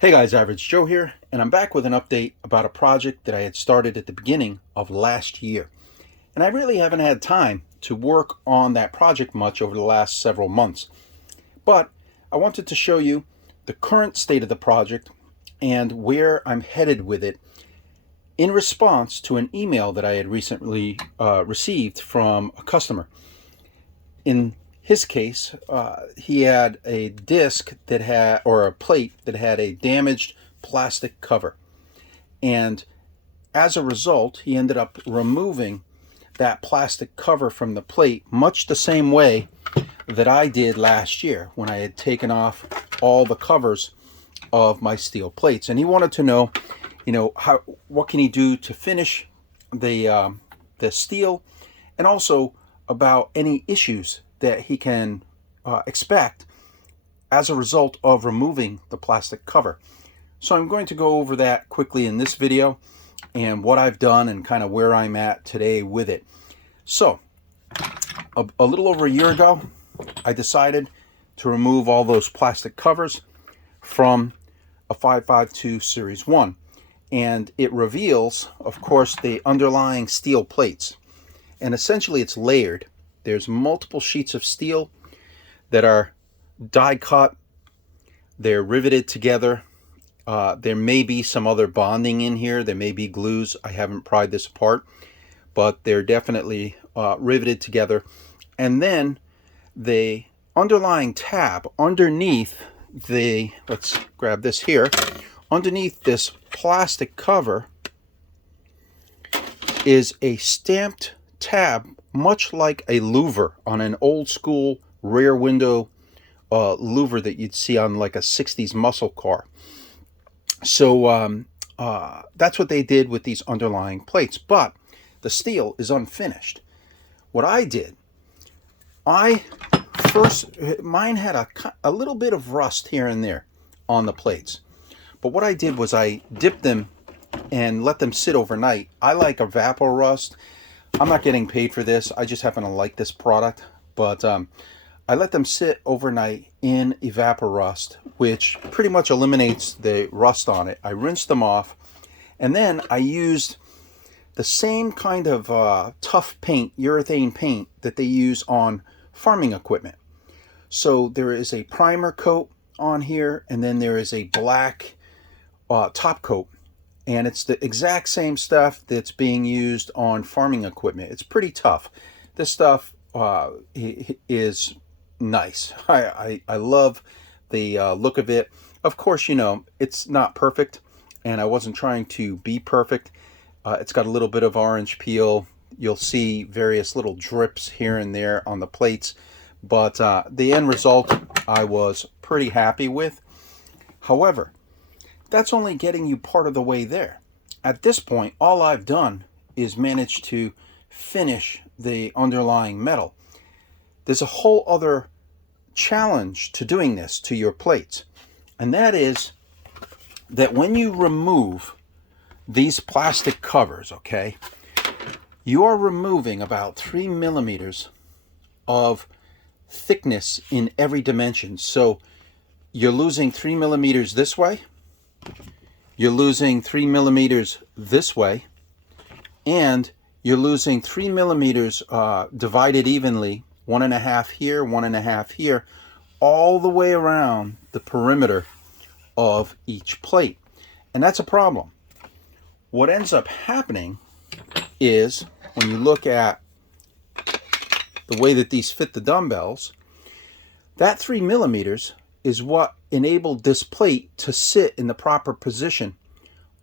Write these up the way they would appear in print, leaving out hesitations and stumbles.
Hey guys, Average Joe here, and I'm back with an update about a project that I had started at the beginning of last year. And I really haven't had time to work on that project much over the last several months. But I wanted to show you the current state of the project and where I'm headed with it in response to an email that I had recently received from a customer. In his case, he had a disc that had, or a plate that had a damaged plastic cover. And as a result, he ended up removing that plastic cover from the plate, much the same way that I did last year when I had taken off all the covers of my steel plates. And he wanted to know, what can he do to finish the steel, and also about any issues that he can expect as a result of removing the plastic cover. So I'm going to go over that quickly in this video and what I've done and kind of where I'm at today with it. So a little over a year ago, I decided to remove all those plastic covers from a 552 Series 1. And it reveals, of course, the underlying steel plates. And essentially it's layered. There's multiple sheets of steel that are die cut. They're riveted together. There may be some other bonding in here. There may be glues. I haven't pried this apart, but they're definitely riveted together. And then the underlying tab underneath let's grab this here, underneath this plastic cover is a stamped tab, much like a louver on an old school rear window louver that you'd see on like a 60s muscle car. So that's what they did with these underlying plates, but the steel is unfinished. What I did, mine had a little bit of rust here and there on the plates, but what I did was I dipped them and let them sit overnight. I like 𝗣𝗥𝗢𝗄𝗡. I'm not getting paid for this. I just happen to like this product. But I let them sit overnight in 𝗣𝗥𝗢𝗡, which pretty much eliminates the rust on it. I rinsed them off, and then I used the same kind of tough paint, urethane paint, that they use on farming equipment. So there is a primer coat on here, and then there is a black top coat. And it's the exact same stuff that's being used on farming equipment. It's pretty tough. This stuff is nice. I love the look of it. Of course, it's not perfect, and I wasn't trying to be perfect. It's got a little bit of orange peel. You'll see various little drips here and there on the plates. But the end result I was pretty happy with. However, that's only getting you part of the way there. At this point, all I've done is manage to finish the underlying metal. There's a whole other challenge to doing this to your plates, and that is that when you remove these plastic covers, okay, you are removing about 3 millimeters of thickness in every dimension. So you're losing 3 millimeters this way, you're losing 3 millimeters this way, and you're losing 3 millimeters divided evenly, 1.5 here, 1.5 here, all the way around the perimeter of each plate. And that's a problem. What ends up happening is, when you look at the way that these fit the dumbbells, that 3 millimeters is what enabled this plate to sit in the proper position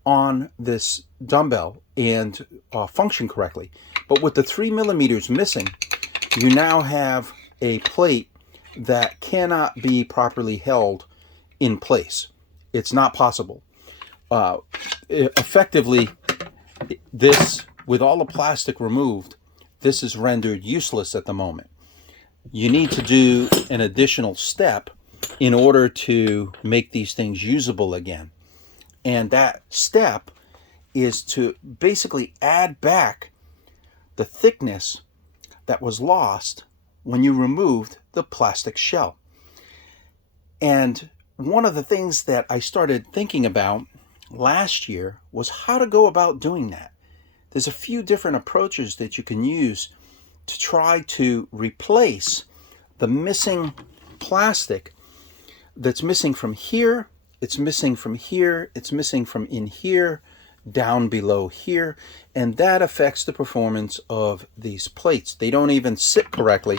on this dumbbell and function correctly. But with the 3 millimeters missing, you now have a plate that cannot be properly held in place. It's not possible. Effectively, this, with all the plastic removed, this is rendered useless at the moment. You need to do an additional step in order to make these things usable again. And that step is to basically add back the thickness that was lost when you removed the plastic shell. And one of the things that I started thinking about last year was how to go about doing that. There's a few different approaches that you can use to try to replace the missing plastic that's missing from here, it's missing from here, it's missing from in here, down below here, and that affects the performance of these plates. They don't even sit correctly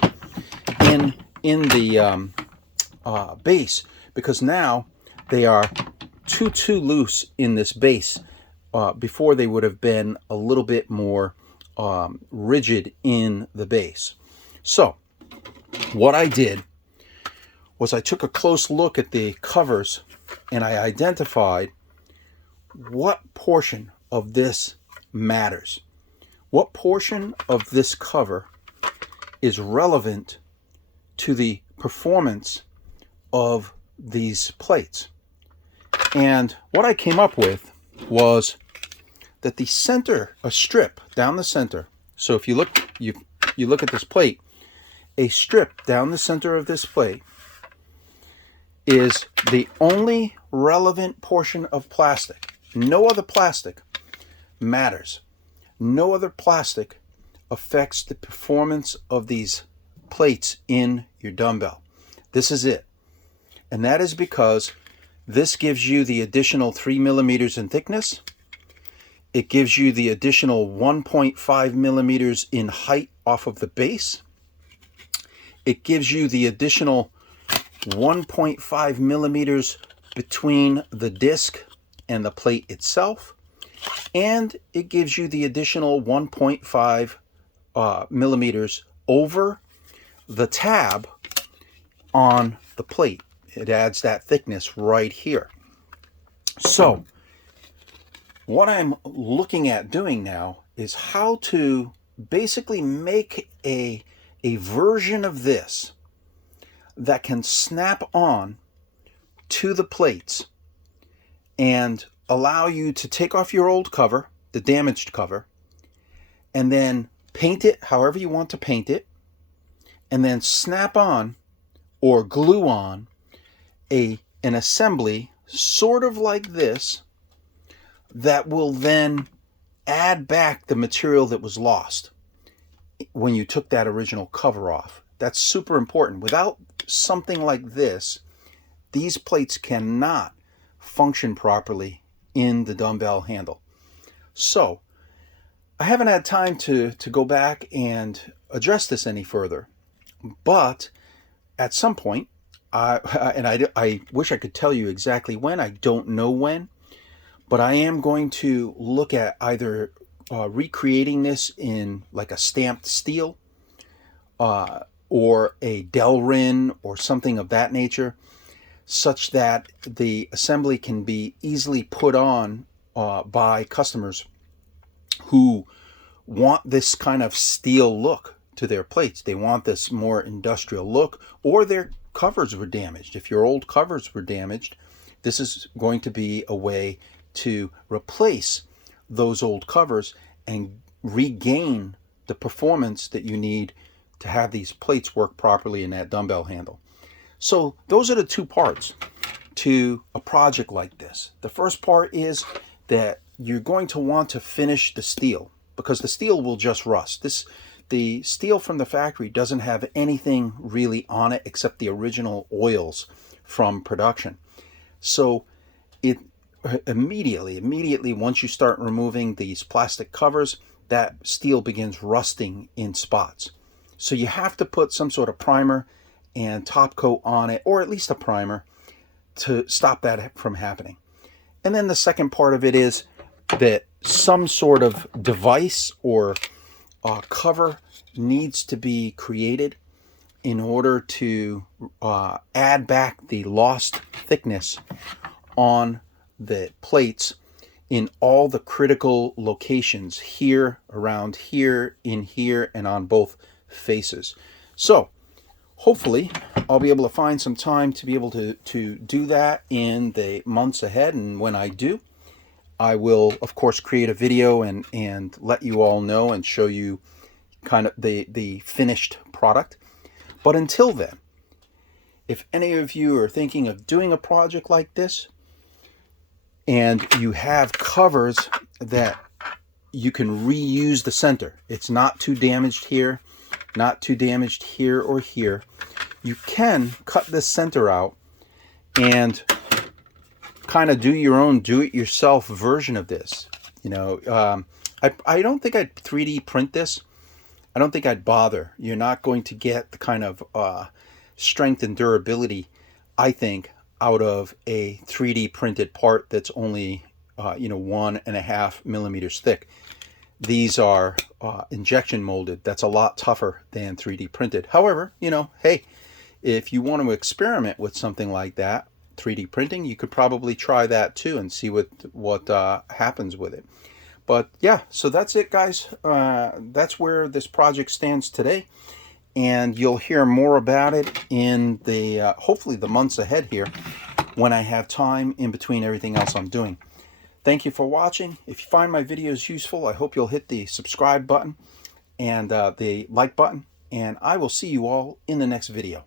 in the base, because now they are too loose in this base. Before they would have been a little bit more rigid in the base. So what I did was I took a close look at the covers and I identified what portion of this matters. What portion of this cover is relevant to the performance of these plates. And what I came up with was that the center, a strip down the center. So if you look at this plate, a strip down the center of this plate is the only relevant portion of plastic. No other plastic matters. No other plastic affects the performance of these plates in your dumbbell. This is it. And that is because this gives you the additional 3 millimeters in thickness. It gives you the additional 1.5 millimeters in height off of the base. It gives you the additional 1.5 millimeters between the disc and the plate itself. And it gives you the additional 1.5 millimeters over the tab on the plate. It adds that thickness right here. So what I'm looking at doing now is how to basically make a version of this that can snap on to the plates and allow you to take off your old cover, the damaged cover, and then paint it however you want to paint it, and then snap on or glue on an assembly sort of like this that will then add back the material that was lost when you took that original cover off. That's super important. Without something like this, these plates cannot function properly in the dumbbell handle. So I haven't had time to go back and address this any further, but at some point, I wish I could tell you exactly when. I don't know when, but I am going to look at either recreating this in like a stamped steel or a 𝗙𝗓𝗏 or something of that nature, such that the assembly can be easily put on by customers who want this kind of steel look to their plates. They want this more industrial look, or their covers were damaged. If your old covers were damaged, this is going to be a way to replace those old covers and regain the performance that you need to have these plates work properly in that dumbbell handle. So those are the two parts to a project like this. The first part is that you're going to want to finish the steel, because the steel will just rust. The steel from the factory doesn't have anything really on it except the original oils from production. So it immediately once you start removing these plastic covers, that steel begins rusting in spots. So you have to put some sort of primer and top coat on it, or at least a primer, to stop that from happening. And then the second part of it is that some sort of device or cover needs to be created in order to add back the lost thickness on the plates in all the critical locations here, around here, in here, and on both faces. So hopefully I'll be able to find some time to be able to do that in the months ahead, and when I do, I will of course create a video and let you all know and show you kind of the finished product. But until then, if any of you are thinking of doing a project like this and you have covers that you can reuse the center, it's not too damaged here, not too damaged here or here, you can cut this center out and kind of do your own do-it-yourself version of this. You know, I don't think I'd 3D print this. I don't think I'd bother. You're not going to get the kind of strength and durability, I think, out of a 3D printed part that's only, 1.5 millimeters thick. These are injection molded. That's a lot tougher than 3D printed. However, hey, if you want to experiment with something like that, 3D printing, you could probably try that too and see what happens with it. But yeah, so that's it, guys. That's where this project stands today, and you'll hear more about it in the hopefully the months ahead here when I have time in between everything else I'm doing. Thank you for watching. If you find my videos useful, I hope you'll hit the subscribe button and the like button, and I will see you all in the next video.